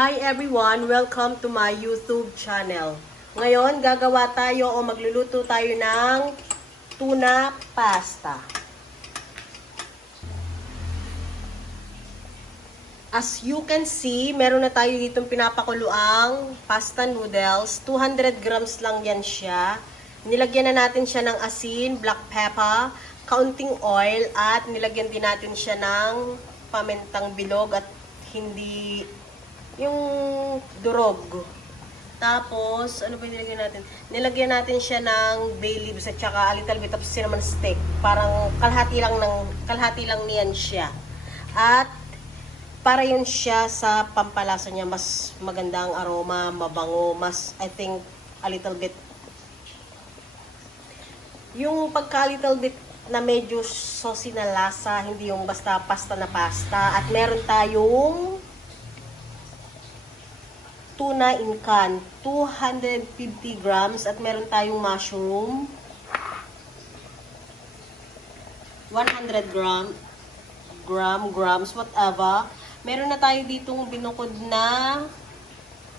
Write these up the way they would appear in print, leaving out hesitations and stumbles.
Hi everyone! Welcome to my YouTube channel. Ngayon, gagawa tayo o magluluto tayo ng tuna pasta. As you can see, meron na tayo ditong pinapakuluang pasta noodles. 200 grams lang yan siya. Nilagyan na natin siya ng asin, black pepper, kaunting oil, at nilagyan din natin siya ng pamentang bilog at hindi yung durog. Tapos, ano ba nilagyan natin? Nilagyan natin siya ng bay leaves at saka a little bit of cinnamon stick. Parang kalahati lang niyan siya. At para yun siya sa pampalasa niya, mas maganda ang aroma, mabango, mas I think a little bit yung little bit na medyo saucy na lasa, hindi yung basta pasta na pasta. At meron tayong tuna in can, 250 grams. At meron tayong mushroom, 100 grams, whatever. Meron na tayo ditong binukod na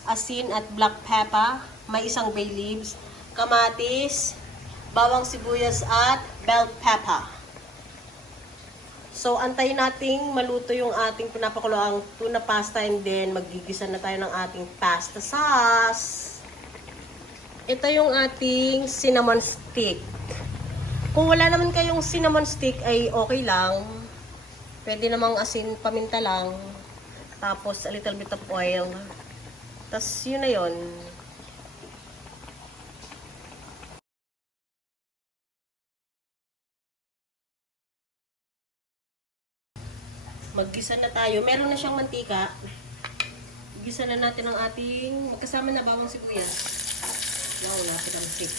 asin at black pepper, may isang bay leaves, kamatis, bawang sibuyas at bell pepper. So, antayin nating maluto yung ating pinapakuluang tuna pasta and then magigisa na tayo ng ating pasta sauce. Ito yung ating cinnamon stick. Kung wala naman kayong cinnamon stick ay okay lang. Pwede namang asin, paminta lang. Tapos a little bit of oil. Tapos yun na yun. Maggisa na tayo. Meron na siyang mantika. Gisa na natin ang ating magkasama na bawang sibuyas. Wow, lapit ang stick.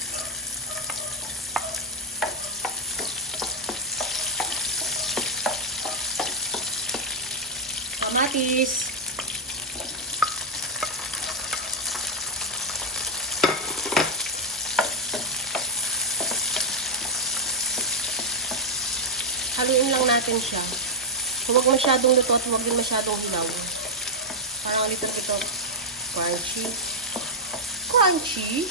Kamatis. Haluin lang natin siya. Huwag masyadong luto at huwag din masyadong hilaw. Parang little bit of crunchy. Crunchy?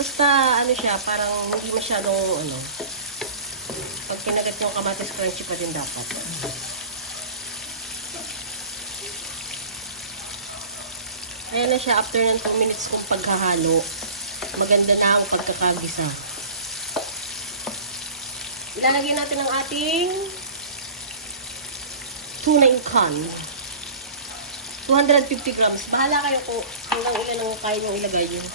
Basta ano siya, parang hindi masyadong pag kinagat yung kamatis, crunchy pa din dapat. Ayan na siya after ng 2 minutes kong paghahalo. Maganda na ang pagkakagisa. Ilalagay natin ang ating tuna in can. 250 grams. Bahala kayo kung hanggang ilan ang kaya nyo ilagay yun.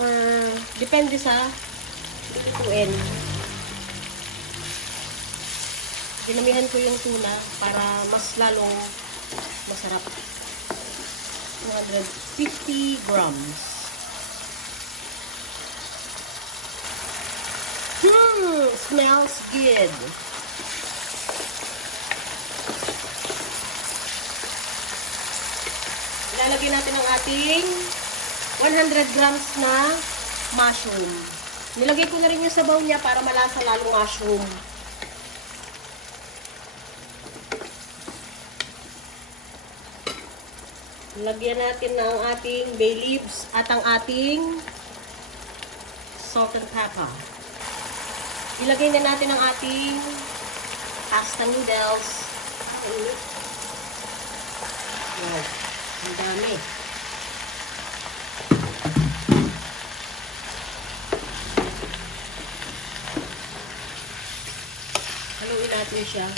Or, depende sa lutuin. Dinamihan ko yung tuna para mas lalong masarap. 250 grams. Smells good. Ilalagay natin ang ating 100 grams na mushroom. Nilagay ko na rin yung sabaw niya para malasa lalong mushroom. Lagyan natin ng ating bay leaves at ang ating salt and pepper. Ilagay na natin ang ating pasta noodles. Wow, ang dami. Haluin natin siya.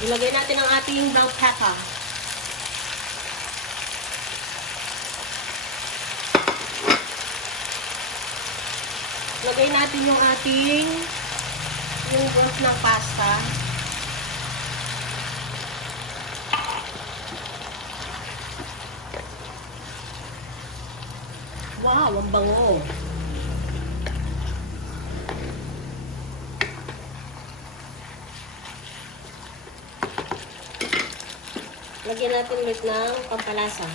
Ilagay natin ang ating bell pepper. Ilagay natin yung ating broth ng pasta. Wow, ang bango. Lagyan natin ulit ng pampalasa.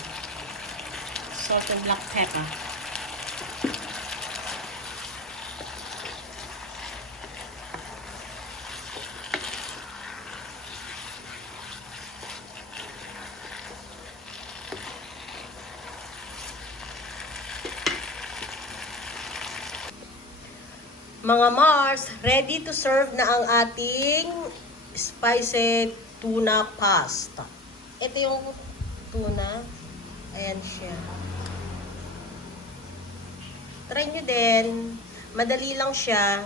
Salt and black pepper. Mga Mars, ready to serve na ang ating spicy tuna pasta. Ito yung tuna. Ayan siya. Try nyo din. Madali lang siya.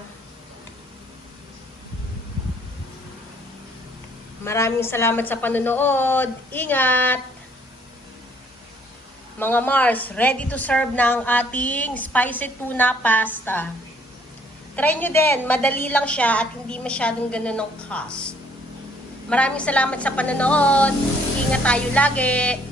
Maraming salamat sa panonood. Ingat! Mga Mars, ready to serve na ang ating spicy tuna pasta. Try nyo din. Madali lang siya at hindi masyadong ganun ng cost. Maraming salamat sa panonood. Ingat tayo lagi.